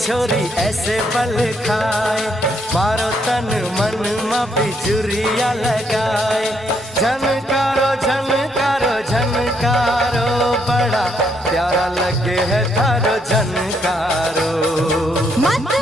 छोरी ऐसे बल खाए, मारो तन मन में बिजुरिया लगाए। झनकारो झनकारो झनकारो, बड़ा प्यारा लगे है थारो झनकारो। मत